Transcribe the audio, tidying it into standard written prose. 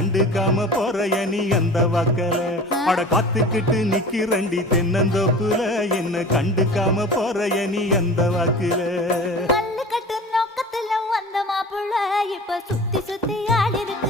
கண்டுக்காம போறைய நீ அந்த வாக்கல அட காத்துக்கிட்டு நிக்கிறண்டி தென்னந்தோப்புல என்ன கண்டுக்காம போறைய நீ அந்த வாக்குல கட்டு நோக்கத்துல வந்த மாப்புள்ள இப்ப சுத்தி சுத்தி ஆள் இருக்கு